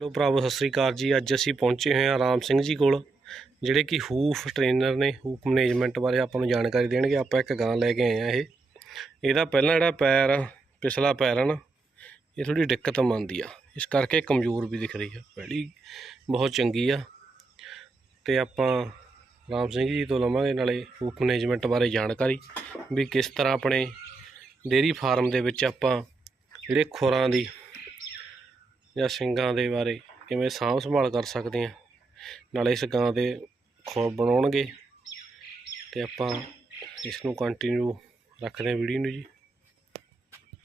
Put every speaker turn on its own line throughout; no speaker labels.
ਲੋ ਭਰਾਵੋ ਸਤਿ ਸ੍ਰੀ ਅਕਾਲ ਜੀ। ਅੱਜ ਅਸੀਂ ਪਹੁੰਚੇ ਹੋਏ ਹਾਂ ਰਾਮ ਸਿੰਘ ਜੀ ਕੋਲ ਜਿਹੜੇ ਕਿ ਹੂਫ ਟ੍ਰੇਨਰ ਨੇ ਹੂਫ ਮੈਨੇਜਮੈਂਟ ਬਾਰੇ ਆਪਾਂ ਨੂੰ ਜਾਣਕਾਰੀ ਦੇਣਗੇ। ਆਪਾਂ ਇੱਕ ਗਾਂ ਲੈ ਕੇ ਆਏ ਆ ਇਹ। ਇਹਦਾ ਪਹਿਲਾਂ ਜਿਹੜਾ ਪੈਰ ਆ, ਪਿਛਲਾ ਪੈਰ ਆ ਨਾ ਇਹ ਥੋੜੀ ਦਿੱਕਤ ਮੰਨਦੀ ਆ। ਇਸ ਕਰਕੇ ਕਮਜ਼ੋਰ ਵੀ ਦਿਖ ਰਹੀ ਆ। ਪਹਿਲੀ ਬਹੁਤ ਚੰਗੀ ਆ। ਤੇ ਆਪਾਂ ਰਾਮ ਸਿੰਘ ਜੀ ਤੋਂ ਲਵਾਂਗੇ ਨਾਲੇ ਹੂਫ ਮੈਨੇਜਮੈਂਟ ਬਾਰੇ ਜਾਣਕਾਰੀ ਵੀ ਕਿਸ ਤਰ੍ਹਾਂ ਆਪਣੇ ਡੇਅਰੀ ਫਾਰਮ ਦੇ ਵਿੱਚ ਆਪਾਂ ਜਿਹੜੇ ਖੁਰਾਂ ਦੀ ਜਾਂ ਸਿੰਗਾਂ ਦੇ ਬਾਰੇ ਕਿਵੇਂ ਸਾਂਭ ਸੰਭਾਲ ਕਰ ਸਕਦੇ ਹਾਂ। ਨਾਲੇ ਇਸ ਗਾਂ ਦੇ ਖੁਰ ਬਣਾਉਣਗੇ। ਤੇ ਆਪਾਂ ਇਸ ਨੂੰ ਕੰਟੀਨਿਊ ਰੱਖਦੇ ਹਾਂ ਵੀਡੀਓ ਨੂੰ ਜੀ।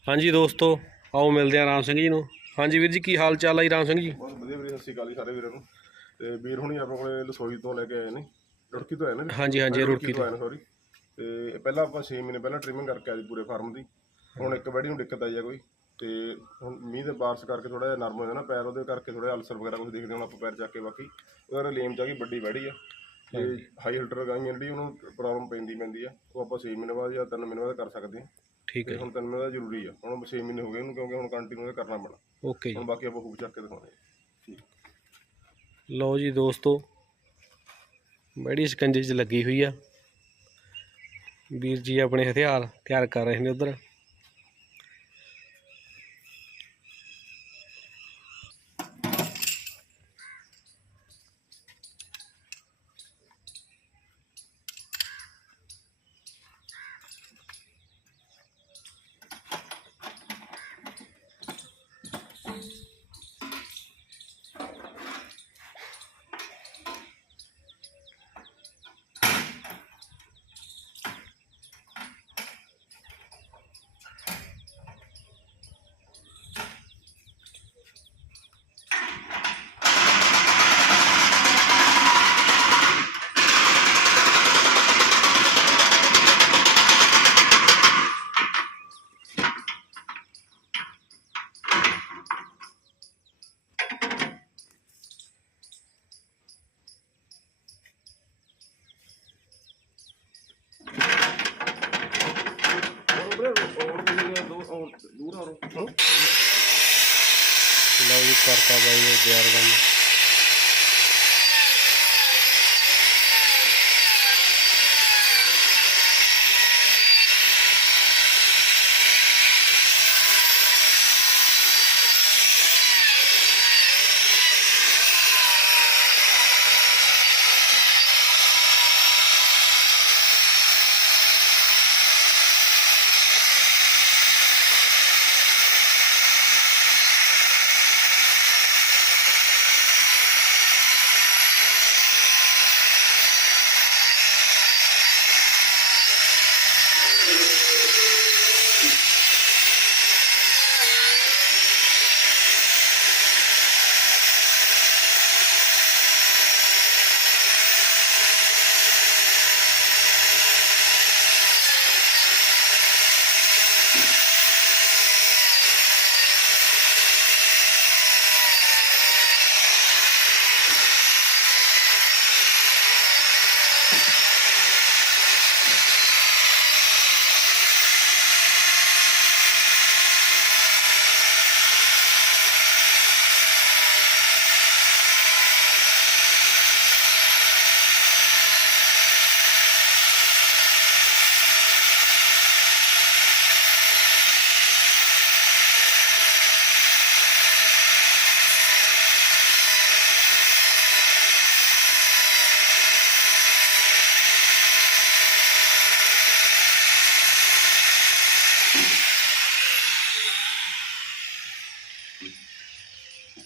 ਹਾਂਜੀ ਦੋਸਤੋ ਆਓ ਮਿਲਦੇ ਹਾਂ ਰਾਮ ਸਿੰਘ ਜੀ ਨੂੰ। ਹਾਂਜੀ ਵੀਰ ਜੀ ਕੀ ਹਾਲ ਚਾਲ ਹੈ ਜੀ ਰਾਮ ਸਿੰਘ ਜੀ?
ਬਹੁਤ ਵਧੀਆ ਵੀਰੇ ਸਤਿ ਸ਼੍ਰੀ ਅਕਾਲ ਜੀ ਸਾਰੇ ਵੀਰਾਂ ਨੂੰ। ਤੇ ਵੀਰ ਹੁਣੀ ਆਪਣੇ ਕੋਲੇ ਲਸੋਈ ਤੋਂ ਲੈ ਕੇ ਆਏ ਨੇ। ਰੁੜਕੀ ਤੋਂ ਆਏ ਨੇ
ਹਾਂਜੀ ਹਾਂਜੀ ਰੁੜਕੀ ਤੋਂ
ਆਏ ਨੇ ਸੌਰੀ ਤੇ ਪਹਿਲਾਂ ਆਪਾਂ 6 ਮਹੀਨੇ ਪਹਿਲਾਂ ਟ੍ਰਿਮਿੰਗ ਕਰਕੇ ਆਏ ਪੂਰੇ ਫਾਰਮ ਦੀ। ਹੁਣ ਇੱਕ ਵੈਡੀ ਨੂੰ ਦਿੱਕਤ ਆਈ ਆ ਕੋਈ। ਤੇ ਹੁਣ ਮੀਂਹ ਦੇ ਬਾਰਿਸ਼ ਕਰਕੇ ਥੋੜਾ ਜਿਹਾ ਨਰਮ ਹੋ ਜਾਂਦਾ ਪੈਰ ਉਹਦੇ ਕਰਕੇ ਥੋੜਾ ਅਲਸਰ ਵਗੈਰਾ ਕੁਝ ਦੇਖਦੇ ਹੁਣ ਆਪਾਂ ਪੈਰ ਚੱਕ ਕੇ ਬਾਕੀ। ਉਹਦਾ ਲੇਮ ਚ ਆ ਗਈ ਵੱਡੀ ਵੈੜੀ ਆ। ਤੇ ਹਾਈ ਹਿਲਟਰ ਗਾਈ ਜਿਹੜੀ ਉਹਨੂੰ ਪ੍ਰੋਬਲਮ ਪੈਂਦੀ ਪੈਂਦੀ ਆ। ਉਹ ਆਪਾਂ 6 ਮਹੀਨੇ ਬਾਅਦ ਜਾਂ 3 ਮਹੀਨੇ ਬਾਅਦ ਕਰ ਸਕਦੇ ਹਾਂ
ਠੀਕ ਹੈ।
ਹੁਣ 3 ਮਹੀਨੇ ਦਾ ਜ਼ਰੂਰੀ ਆ। ਹੁਣ 6 ਮਹੀਨੇ ਹੋ ਗਏ ਉਹਨੂੰ ਕਿਉਂਕਿ ਹੁਣ ਕੰਟੀਨਿਊ ਕਰਨਾ ਪੈਣਾ।
ਓਕੇ ਜੀ।
ਹੁਣ ਬਾਕੀ ਆਪਾਂ ਹੁਕ ਚੱਕ ਕੇ ਦਿਖਾਉਂਦੇ ਹਾਂ
ਲਓ ਜੀ ਦੋਸਤੋ ਬੜੀ ਸਕੰਜੇ 'ਚ ਲੱਗੀ ਹੋਈ ਆ। ਵੀਰ ਜੀ ਆਪਣੇ ਹਥਿਆਰ ਤਿਆਰ ਕਰ ਰਹੇ ਨੇ ਉਧਰ। ਲਓ। ਜੀ ਕਰਤਾ ਬਾਈ ਨੇ ਤਿਆਰ ਕੰਮ।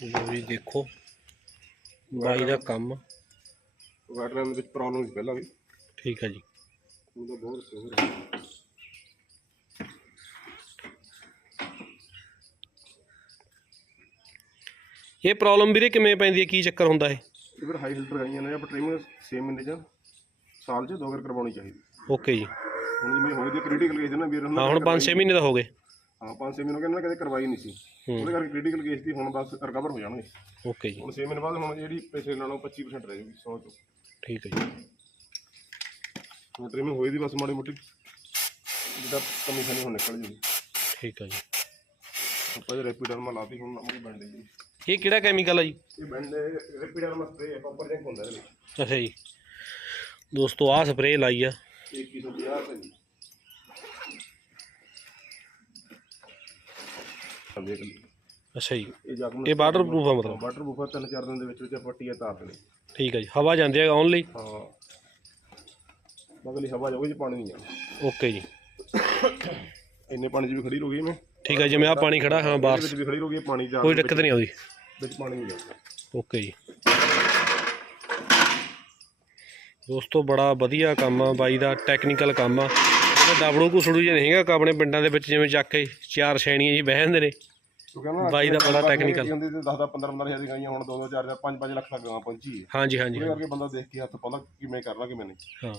ਲਓ ਜੀ ਦੇਖੋ ਬਾਈ ਦਾ ਕੰਮ।
ਵੈਟਰਨ ਦੇ ਵਿੱਚ ਪ੍ਰੋਬਲਮ ਸੀ ਪਹਿਲਾਂ ਵੀ।
ਠੀਕ ਹੈ ਜੀ।
ਉਹਦਾ ਬਹੁਤ ਸੋਹਣਾ
ਇਹ ਪ੍ਰੋਬਲਮ ਵੀਰੇ ਕਿਵੇਂ ਪੈਂਦੀ ਹੈ? ਕੀ ਚੱਕਰ ਹੁੰਦਾ ਹੈ
ਇਹ ਫਿਰ ਹਾਈ ਫਿਲਟਰ ਗਾਈਆਂ ਨੇ ਆਪਾਂ ਟ੍ਰਿਮਿੰਗ 6 ਮਹੀਨੇ ਚ ਸਾਲ ਚ ਦੋ ਵਾਰ ਕਰਵਾਉਣੀ ਚਾਹੀਦੀ।
ਓਕੇ ਜੀ।
ਹੁਣ ਜਿਵੇਂ ਹੋਈ ਦੀ ਕ੍ਰਿਟੀਕਲ ਕੇਸ ਨਾ ਵੀਰ
ਹਾਂ ਹੁਣ 5-6 ਮਹੀਨੇ ਦਾ ਹੋ ਗਏ।
ਹਾਂ 5-6 ਮਹੀਨੇ ਕਹਿੰਦੇ ਕਦੇ ਕਰਵਾਈ ਨਹੀਂ ਸੀ। ਉਹਦੇ ਕਰਕੇ ਕ੍ਰਿਟੀਕਲ ਕੇਸ ਦੀ ਹੁਣ ਬਸ ਰਿਕਵਰ ਹੋ ਜਾਣਗੇ।
ਓਕੇ ਜੀ।
ਹੁਣ 6 ਮਹੀਨੇ ਬਾਅਦ ਹੁਣ ਜਿਹੜੀ ਪਿਛਲੇ ਨਾਲੋਂ 25% ਰਹਿ ਜਾਊਗੀ 100 ਤੋਂ
ਠੀਕ ਹੈ ਜੀ।
ਹੁਣ ਟ੍ਰਿਮਿੰਗ ਹੋਈ ਦੀ ਬਸ ਮਾੜੀ ਮੋਟੀ। ਜਿਹਦਾ ਕਮੀ ਖਾਨੀ ਹੁਣ ਨਿਕਲ ਜੂਗੀ।
ਠੀਕ ਹੈ ਜੀ।
ਆਪਾਂ ਜੇ ਰੈਪੀਡਰ ਮਾ ਲਾਤੀ ਹੁਣ ਨੰਬਰ ਬਣ ਲਈ
ਇਹ ਕਿਹੜਾ ਕੈਮੀਕਲ ਆ ਜੀ?
ਇਹ ਬੈਂਡ ਰਿਪੀਟਰ ਮਸਤੇ ਹੈ ਕਾਪਰ ਜੈਂਕ ਹੁੰਦਾ ਇਹਦੇ ਵਿੱਚ।
ਅੱਛਾ ਜੀ। ਦੋਸਤੋ ਆਹ ਸਪਰੇਅ ਲਾਈ ਆ।
2150 ਰੁਪਏ
ਅੱਛਾ ਜੀ।
ਇਹ
ਇਹ ਵਾਟਰ ਪ੍ਰੂਫ ਆ ਮਤਲਬ?
ਵਾਟਰ ਪ੍ਰੂਫ ਆ ਤਿੰਨ ਚਾਰ ਦਿਨ ਦੇ ਵਿੱਚ ਵਿੱਚ ਪੱਟੀਆਂ ਤਾਰ ਦੇਣੀ।
ਠੀਕ ਹੈ ਜੀ ਹਵਾ ਜਾਂਦੀ ਹੈ ਓਨਲੀ
ਹਾਂ। ਮਗਲੀ ਹਵਾ ਜਾਊਗੀ ਜੀ ਪਾਣੀ ਨਹੀਂ ਜਾਣਾ
ਓਕੇ ਜੀ।
ਇੰਨੇ ਪਾਣੀ 'ਚ ਵੀ ਖੜੀ ਰਹੂਗੀ ਮੈਂ।
ਠੀਕ ਹੈ ਜਿਵੇਂ ਆ ਪਾਣੀ ਖੜਾ ਹਾਂ
ਇਹਦੇ ਵਿੱਚ ਵੀ ਖੜੀ ਰਹੂਗੀ ਪਾਣੀ ਜਾ
ਕੋਈ ਦਿੱਕਤ ਨਹੀਂ ਆਉਂਦੀ।
ਵਿੱਚ ਪਾਣੀ ਨਹੀਂ ਜਾਊਗਾ
ਓਕੇ ਜੀ। ਦੋਸਤੋ ਬੜਾ ਵਧੀਆ ਕੰਮ ਆ ਬਾਈ ਦਾ ਟੈਕਨੀਕਲ ਕੰਮ ਆ। ਇਹਦਾ ਡਬੜੂ ਕੁਸੜੂ ਜਿਹਾ ਨਹੀਂ ਹੈਗਾ ਆਪਣੇ ਪਿੰਡਾਂ ਦੇ ਵਿੱਚ ਜਿਵੇਂ ਚੱਕ ਕੇ ਚਾਰ ਸ਼ੈਣੀਆਂ ਜੀ ਬਹਿ ਜਾਂਦੇ ਨੇ। ਬਾਈ ਦਾ ਬੜਾ technical।
ਹੁੰਦੀ ਤੇ 10 10 15 15 ਹਜ਼ਾਰ ਦੀ ਗਾਈਆਂ ਹੁਣ 2 2 4 4 5 5 ਲੱਖ ਤੱਕ ਗਾਂ ਪਹੁੰਚੀ ਹੈ
ਹਾਂਜੀ ਹਾਂਜੀ
ਉਹਦੇ ਕਰਕੇ ਬੰਦਾ ਦੇਖ ਕੇ ਹੱਥ ਪਾਉਂਦਾ ਕਿਵੇਂ ਕਰਨਾ ਕਿਵੇਂ ਨਹੀਂ।
ਹਾਂ।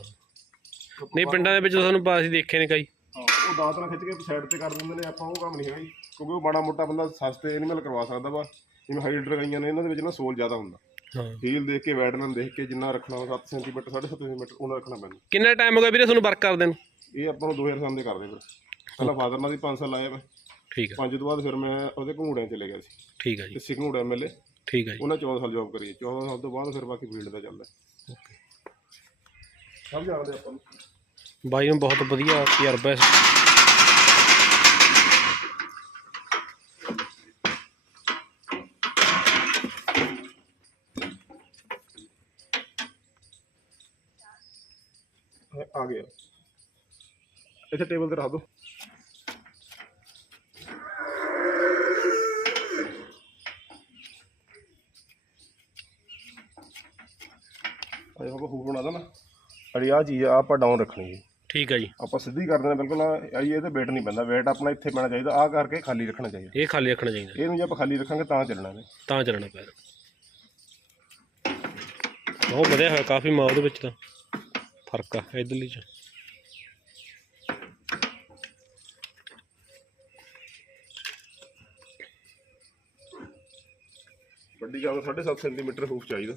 ਨਹੀਂ ਪਿੰਡਾਂ ਦੇ ਵਿੱਚ ਸਾਨੂੰ ਪਾ ਅਸੀਂ ਦੇਖੇ ਨੇ ਕਈ।
ਉਹ ਦਾਤ ਨਾਲ ਖਿੱਚ ਕੇ ਸਾਈਡ ਤੇ ਕਰ ਦਿੰਦੇ ਨੇ ਆਪਾਂ ਉਹ ਕੰਮ ਨਹੀਂ ਹੈਗਾ ਜੀ। ਕਿਉਂਕਿ ਉਹ ਮਾੜਾ ਮੋਟਾ ਬੰਦਾ ਸਸਤੇ ਐਨੀਮਲ ਕਰਵਾ ਸਕਦਾ ਵਾ। ਜਿਵੇਂ ਹਾਈਡਰ ਗਾਈਆਂ ਨੇ ਇਹਨਾਂ ਦੇ ਵਿੱਚ ਨਾ ਸੋਲ ਜ਼ਿਆਦਾ ਹੁੰਦਾ। ਹੀਲ ਦੇਖ ਕੇ ਵੈਡਲਨ ਦੇਖ ਕੇ ਜਿੰਨਾ ਰੱਖਣਾ 7 ਸੈਂਟੀਮੀਟਰ 7.5 ਸੈਂਟੀਮੀਟਰ ਉਹਨਾਂ ਰੱਖਣਾ ਪੈਂਦਾ।
ਕਿੰਨਾ ਟਾਈਮ ਹੋ ਗਿਆ ਵੀਰੇ ਤੁਹਾਨੂੰ ਵਰਕ ਕਰਦੇ ਨੂੰ?
ਇਹ ਆਪਾਂ ਨੂੰ 2000 ਸਾਲ ਦੇ ਕਰਦੇ ਫਿਰ ਪਹਿਲਾਂ ਫਾਦਰ ਨਾਲ ਦੀ 5 ਸਾਲ ਲਾਇਆ ਮੈਂ।
ਠੀਕ ਆ।
ਪੰਜ ਤੋਂ ਬਾਅਦ ਫਿਰ ਮੈਂ ਉਹਦੇ ਘੂੜਿਆਂ ਚਲੇ ਗਿਆ ਸੀ।
ਠੀਕ ਆ ਜੀ।
ਤੇ ਸਿੱਖ ਘੂੜਾ ਐਮਐਲਏ
ਠੀਕ ਆ ਜੀ।
ਉਹਨਾਂ 14 ਸਾਲ ਜੌਬ ਕਰੀ। 14 ਸਾਲ ਤੋਂ ਬਾਅਦ ਫਿਰ ਬਾਕੀ ਫੀਲਡ ਦਾ ਚੱਲਦਾ।
ਓਕੇ
ਸਭ ਜਾਣਦੇ ਆਪਾਂ ਨੂੰ?
ਬਾਈ ਨੂੰ ਬਹੁਤ ਵਧੀਆ ਤਜਰਬਾ ਹੈ।
ਆ ਗਿਆ ਇੱਥੇ ਟੇਬਲ ਤੇ ਰੱਖ ਦੋ। ਆਇਆ ਬਾਬਾ ਹੂਕ ਬਣਾ ਦੇਣਾ ਅੜੀ ਆ ਚੀਜ਼ ਆ ਆਪਾਂ ਡਾਊਨ ਰੱਖਣੀ ਜੀ।
ਠੀਕ ਆ ਜੀ।
ਆਪਾਂ ਸਿੱਧੀ ਕਰ ਦੇਣਾ ਬਿਲਕੁਲ ਆਈ ਇਹ ਤੇ ਵੇਟ ਨਹੀਂ ਪੈਂਦਾ। ਵੇਟ ਆਪਣਾ ਇੱਥੇ ਪੈਣਾ ਚਾਹੀਦਾ ਆ ਕਰਕੇ ਖਾਲੀ ਰੱਖਣਾ ਚਾਹੀਦਾ।
ਇਹ ਖਾਲੀ ਰੱਖਣਾ ਚਾਹੀਦਾ।
ਇਹਨੂੰ ਜੇ ਆਪਾਂ ਖਾਲੀ ਰੱਖਾਂਗੇ ਤਾਂ ਚੱਲਣਾ ਨੇ
ਤਾਂ ਚੱਲਣਾ ਪੈਰ। ਬਹੁਤ ਵਧਿਆ ਹੋਇਆ ਕਾਫੀ ਮਾਂ ਉਹਦੇ ਵਿੱਚ ਤਾਂ। ਫ਼ਰਕ ਆ ਇਧਰਲੀ ਚ।
ਵੱਡੀ ਗੱਲ 7.5 ਸੈਂਟੀਮੀਟਰ ਹੂਕ ਚਾਹੀਦਾ।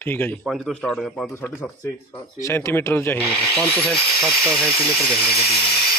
ਠੀਕ ਆ ਜੀ।
5 ਤੋਂ ਸਟਾਰਟ ਹੋਇਆ 5 ਤੋਂ 7.5 ਸੇ 6
ਸੈਂਟੀਮੀਟਰ ਚਾਹੀਦਾ 5 ਤੋਂ 7 ਸੈਂਟੀਮੀਟਰ ਚਾਹੀਦਾ ਗੱਡੀ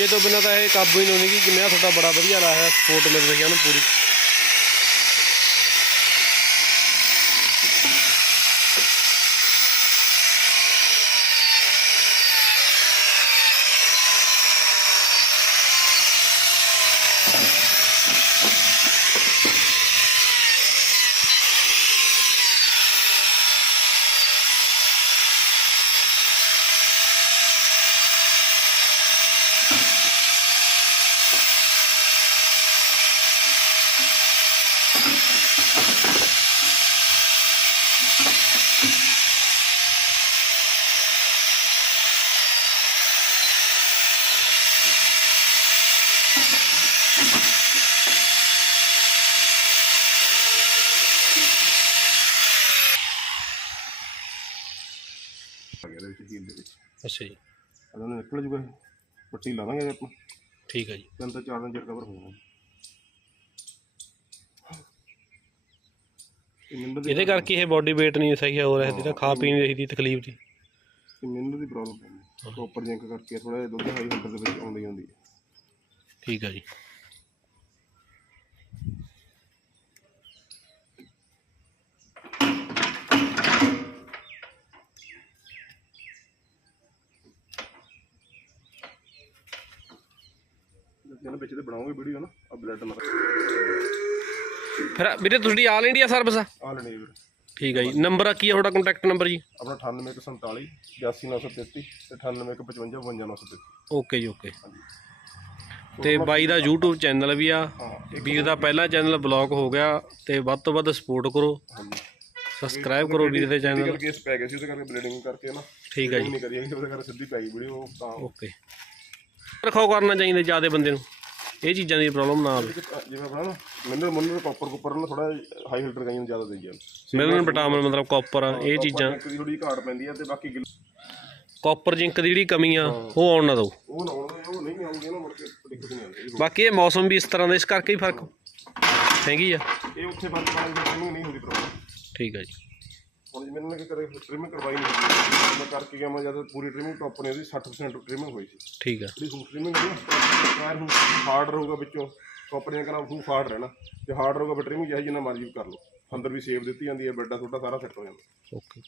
ਦਾ ਤੋਂ ਬਿਨਾਂ ਤਾਂ ਇਹ ਕਾਬੂ ਹੀ ਨਹੀਂ ਹੋਣੀ ਕਿ ਜਿੰਨਾ ਤੁਹਾਡਾ ਬੜਾ ਵਧੀਆ ਲਾਇਆ ਸਪੋਰਟ ਮਿਲ ਰਹੀ ਹੈ ਉਹਨੂੰ ਪੂਰੀ। ਅੱਛਾ ਜੀ।
ਉਹਨਾਂ ਨੂੰ ਨਿਕਲ ਜੂਗਾ ਪੱਟੀ ਲਾ ਦਾਂਗੇ ਆਪਾਂ।
ਠੀਕ ਆ ਜੀ।
ਤਿੰਨ ਤੋਂ ਚਾਰ ਦਿਨ ਚ ਰਿਕਵਰ ਹੋ ਜਾਣਾ ਦੀ
ਇਹਦੇ ਕਰਕੇ ਇਹ ਬਾਡੀ weight ਨਹੀਂ ਸਹੀ ਹੋ ਰਿਹਾ ਇਹਦੀ ਤਾਂ ਖਾ ਪੀ ਨਹੀਂ ਰਹੀ ਦੀ ਤਕਲੀਫ ਦੀ
ਮੈਨੂੰ ਦੀ ਪ੍ਰੋਬਲਮ ਪੈਂਦੀ ਪ੍ਰੋਪਰ ਜਿੰਕ ਕਰਕੇ ਥੋੜਾ ਜਿਹਾ ਦੁੱਧ ਹਾਈ ਹੁੰਡਰ ਦੇ ਵਿੱਚ ਆਉਂਦੀ ਆਉਂਦੀ ਹੈ
ਠੀਕ ਆ ਜੀ।
ਜਿਹਨਾਂ ਵਿੱਚ ਤੇ ਬਣਾਉਂਗੇ ਵੀਡੀਓ ਨਾ ਆ ਬਲੱਡ ਨਾਲ
ਫਿਰ ਵੀਰੇ ਤੁਹਾਡੀ ਆਲ ਇੰਡੀਆ ਸਰਵਿਸ ਆ?
ਆ ਲੈਣੀ ਵੀਰ।
ਠੀਕ ਆ ਜੀ। ਨੰਬਰ ਕੀ ਆ ਤੁਹਾਡਾ ਕੰਟੈਕਟ ਨੰਬਰ ਜੀ?
ਆਪਣਾ 9847 82933 ਤੇ 9855
ਓਕੇ ਜੀ ਓਕੇ ਤੇ ਬਾਈ ਦਾ YouTube ਚੈਨਲ ਵੀ ਆ।
ਹਾਂ
ਵੀਰ ਦਾ ਪਹਿਲਾ ਚੈਨਲ ਬਲੌਕ ਹੋ ਗਿਆ ਤੇ ਵੱਧ ਤੋਂ ਵੱਧ ਸਪੋਰਟ ਕਰੋ। ਸਬਸਕ੍ਰਾਈਬ ਕਰੋ ਵੀਰ ਦੇ ਚੈਨਲ
ਕ੍ਰਿਟੀਕਲ ਕੇਸ ਪੈ ਗਿਆ ਸੀ ਉਹਦੇ ਕਰਕੇ ਬਲੀਡਿੰਗ ਕਰਕੇ ਨਾ।
ਠੀਕ ਆ ਜੀ।
ਨਹੀਂ ਕਰੀ ਹੈਗੀ ਉਹਦੇ ਕਰਕੇ ਸਿੱਧੀ ਪੈ ਗਈ ਵੀਡੀਓ ਤਾਂ
ਓਕੇ ਰਖਾਓ ਕਰਨਾ ਚਾਹੀਦਾ ਜਿਆਦੇ ਬੰਦੇ ਨੂੰ। ਇਹ ਚੀਜ਼ਾਂ ਦੀ ਪ੍ਰੋਬਲਮ ਨਾ ਆਵੇ।
ਜਿਵੇਂ ਆਪਣਾ ਨਾ ਮਿਨਰਲ ਮਿਨਰਲ ਕਾਪਰ ਕੁੱਪਰ ਨਾਲ ਥੋੜਾ ਹਾਈ ਹਿਲਟਰ ਗਾਈਆਂ ਜ਼ਿਆਦਾ ਦੇਈ ਜਾਣ
ਮਿਲਨ ਵਿਟਾਮਿਨ ਮਤਲਬ ਕਾਪਰ ਇਹ ਚੀਜ਼ਾਂ।
ਥੋੜੀ ਘਾਟ ਪੈਂਦੀ ਆ ਤੇ ਬਾਕੀ
ਕਾਪਰ ਜਿੰਕ ਦੀ ਜਿਹੜੀ ਕਮੀ ਆ ਉਹ ਆਉਣ ਨਾ ਦਿਓ।
ਉਹ ਨਾ ਉਹ ਨਹੀਂ ਆਉਂਗੇ ਨਾ ਮੁੜ ਕੇ ਦਿੱਕਤ ਨਹੀਂ ਆਉਂਦੀ।
ਬਾਕੀ ਇਹ ਮੌਸਮ ਵੀ ਇਸ ਤਰ੍ਹਾਂ ਦਾ ਇਸ ਕਰਕੇ ਹੀ ਫ਼ਰਕ। ਹੈਗੀ ਆ।
ਇਹ ਉੱਥੇ ਫ਼ਰਕ ਪਾਉਣ ਦੀ ਟ੍ਰਿਮਿੰਗ ਨਹੀਂ ਹੁੰਦੀ ਪ੍ਰੋਬਲਮ
ਠੀਕ ਆ ਜੀ।
ਹੁਣ ਜਿਵੇਂ ਇਹਨਾਂ ਨੇ ਕਦੇ ਟ੍ਰਿਮਿੰਗ ਕਰਵਾਈ ਨਹੀਂ ਮੈਂ ਕਰਕੇ ਗਿਆ ਮੈਂ ਜਦ ਪੂਰੀ ਟ੍ਰਿਮਿੰਗ ਟੌਪ ਨੇ ਉਹਦੀ 60% ਟ੍ਰਿਮਿੰਗ ਹੋਈ ਸੀ।
ਠੀਕ ਆ।
ਜਿਹੜੀ ਹੁਣ ਟ੍ਰਿਮਿੰਗ ਹੈ ਨਾ ਟਾਇਰ ਹੁਣ ਹਾਰਡ ਰਹੂਗਾ ਵਿੱਚੋਂ। ਕੰਪਨੀਆਂ ਕਹਿੰਦਾ ਫੂ ਹਾਰਡ ਰਹਿਣਾ। ਤੇ ਹਾਰਡ ਰਹੂਗਾ ਫਿਰ ਟ੍ਰਿਮਿੰਗ ਚਾਹੀ ਜਿੰਨਾ ਮਰਜ਼ੀ ਕਰ ਲਓ। ਅੰਦਰ ਵੀ ਸੇਵ ਦਿੱਤੀ ਜਾਂਦੀ ਹੈ ਬੈੱਡਾ ਤੁਹਾਡਾ ਸਾਰਾ ਸੈੱਟ ਹੋ ਜਾਂਦਾ।
ਓਕੇ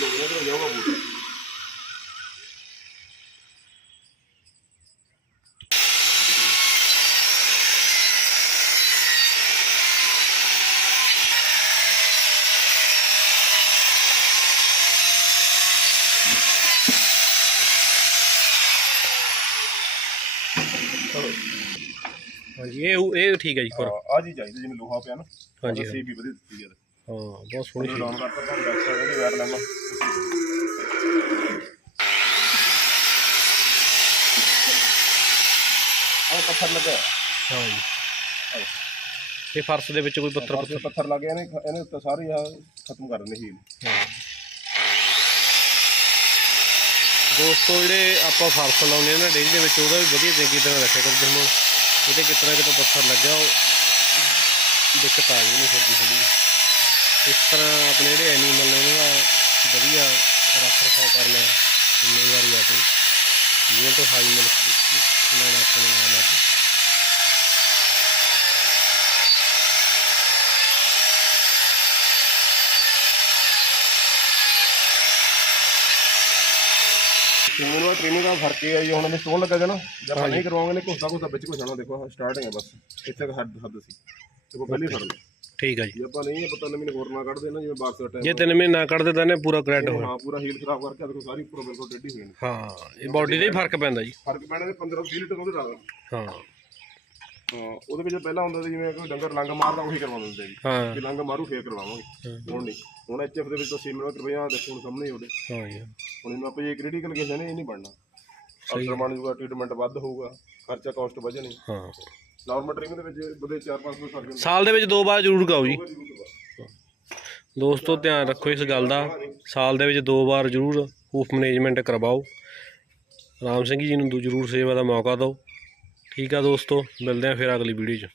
ਕਾਫੀ ਲੋਕ ਨੇ ਜਾਊਗਾ ਬੂਟ
ਹਾਂਜੀ ਇਹ ਇਹ ਠੀਕ ਆ ਜੀ ਫਰ
ਆ ਜੀ ਚਾਹੀਦਾ ਜਿਵੇਂ ਲੋਹਾ ਪਿਆ ਨਾ
ਹਾਂਜੀ
ਸੀ ਵੀ ਵਧੀਆ ਦਿੱਤੀ ਯਾਰ
ਹਾਂ ਬਹੁਤ ਸੋਹਣੀ ਸੀ
ਡਾਊਨ ਕਰਤਾ ਤਾਂ ਬੈਕ ਸਾਈਡ ਉਹਦੀ ਵੈਟ ਲੈਣਾ ਆਹ ਪੱਥਰ ਲੱਗਾ
ਹਾਂ ਜੀ। ਇਹ ਫਰਸ਼ ਦੇ ਵਿੱਚ ਕੋਈ ਪੱਥਰ
ਪੱਥਰ
ਪੁੱਥਰ
ਲੱਗੇ ਇਹਨੇ ਇਹਨੇ ਤਾਂ ਸਾਰੇ ਆ ਖਤਮ ਕਰ ਦਿੰਦੇ ਹੀਲ
ਦੋਸਤੋ ਜਿਹੜੇ ਆਪਾਂ ਫਰਸ਼ ਲਾਉਂਦੇ ਆ ਨਾ ਡੇਰੀ ਦੇ ਵਿੱਚ ਉਹਦਾ ਵੀ ਵਧੀਆ ਚੰਗੀ ਤਰ੍ਹਾਂ ਰੱਖਿਆ ਕਰੋ ਜਿਵੇਂ ਹੁਣ ਇਹਦੇ ਕਿਤਨਾ ਕਿਤੇ ਪੱਥਰ ਲੱਗਿਆ ਉਹ ਦਿੱਕਤ ਆ ਗਈ ਨਹੀਂ ਫਿਰ ਥੋੜੀ ਇਸ ਤਰ੍ਹਾਂ ਆਪਣੇ ਜਿਹੜੇ ਐਨੀਮਲ ਨੇ ਉਹਨਾਂ ਦਾ ਵਧੀਆ ਰੱਖ ਰਖਾਅ ਕਰਨਾ ਜ਼ਿੰਮੇਵਾਰੀ ਆਪਣੀ। ਜਿਵੇਂ ਤੋਂ ਹਾਈ ਮਿਲਕ ਲੈਣਾ ਆਪਾਂ ਨੂੰ। ਆਉਣਾ ਤੇ
ਤੇ ਮੈਨੂੰ ਟ੍ਰੇਨਿੰਗ ਦਾ ਫ਼ਰਕ ਇਹ ਆ ਜੀ ਹੁਣ ਇਹਨੇ ਸਟੋਨ ਲੱਗਾ ਜਾਣਾ ਜੇ ਆਪਾਂ ਨਹੀਂ ਕਰਵਾਵਾਂਗੇ ਨੇ ਨਾ ਕੁਛ ਤਾਂ ਵਿੱਚ ਆਣਾ ਦੇਖੋ ਸਟਾਰਟਿੰਗ ਹੈ ਬਸ। ਇੱਥੇ ਹੱਦ ਹੱਦ ਸੀ। ਉਹ ਪਹਿਲੇ ਫੜ ਲਿਆ
ਠੀਕ ਆ ਜੀ।
ਜੇ ਆਪਾਂ ਨਹੀਂ ਇਹ ਪਤਾ ਹੋਰ ਨਾ ਕੱਢ ਦੇਣਾ ਜਿਵੇਂ ਬਾਕਸ ਦਾ
ਜੇ
ਟਾਈਮ
ਤਿੰਨ ਮਹੀਨੇ ਨਾ ਕੱਢਦੇ ਤਾਂ ਇਹਨੇ ਪੂਰਾ ਕਰੈਡ ਹੋਣਾ।
ਹਾਂ ਪੂਰਾ ਹੀਲ ਖਰਾਬ ਕਰਕੇ ਦੇਖੋ ਸਾਰੀ ਉੱਪਰੋਂ ਬਿਲਕੁਲ ਟੇਢੀ ਹੋ ਜਾਣੀ
ਹਾਂ ਇਹ ਬਾਡੀ ਦਾ ਹੀ ਫ਼ਰਕ ਪੈਂਦਾ ਜੀ।
ਫ਼ਰਕ ਪੈਣਾ ਤੇ 15 20 ਲੀਟਰ ਉਹਦੇ ਨਾਲ
ਹਾਂ।
ਹਾਂ ਉਹਦੇ ਵਿੱਚ ਪਹਿਲਾਂ ਹੁੰਦਾ ਸੀ ਜਿਵੇਂ ਕੋਈ ਡੰਗਰ ਲੰਗ ਮਾਰਦਾ ਉਹੀ ਕਰਵਾ ਦਿੰਦੇ ਜੀ
ਹਾਂ।
ਕਿ ਲੰਗ ਮਾਰੂ ਫੇਰ ਕਰਵਾਵਾਂਗੇ। ਹੁਣ ਨਹੀਂ। ਹੁਣ ਐਚਐਫ ਦੇ ਵਿੱਚ ਤਾਂ ਸੀਮਨ ਰੁਪਈਆ ਦੇਖੋ ਹੁਣ ਸਾਹਮਣੇ ਹੀ ਉਹਦੇ।
ਹਾਂ ਜੀ।
ਹੁਣ ਜਿਵੇਂ ਆਪਾਂ ਜੇ ਕ੍ਰਿਟੀਕਲ ਕੇਸ ਹੈ ਨੇ ਇਹ ਨਹੀਂ ਬਣਨਾ। ਜੂਗਾ ਟ੍ਰੀਟਮੈਂਟ ਵੱਧ ਹੋਊਗਾ ਖਰਚਾ ਕਾਸਟ ਵਧਣੀ
ਹਾਂ।
ਨਾਰਮਲ ਟ੍ਰੀਟਮੈਂਟ ਦੇ ਵਿੱਚ ਬਦੇ 4-5 ਸੌ ਖਰਚ
ਸਾਲ ਦੇ ਵਿੱਚ ਦੋ ਵਾਰ ਜ਼ਰੂਰ ਗਾਓ ਜੀ। ਦੋਸਤੋ ਧਿਆਨ ਰੱਖੋ ਇਸ ਗੱਲ ਦਾ। ਸਾਲ ਦੇ ਵਿੱਚ ਦੋ ਵਾਰ ਜ਼ਰੂਰ ਹੂਫ ਮੈਨੇਜਮੈਂਟ ਕਰਵਾਓ। ਰਾਮ ਸਿੰਘ ਜੀ ਨੂੰ ਦੂ- ਜ਼ਰੂਰ ਸੇਵਾ ਦਾ ਮੌਕਾ ਦਿਓ। ਠੀਕ ਆ ਦੋਸਤੋ ਮਿਲਦੇ ਆ ਫਿਰ ਅਗਲੀ ਵੀਡੀਓ 'ਚ।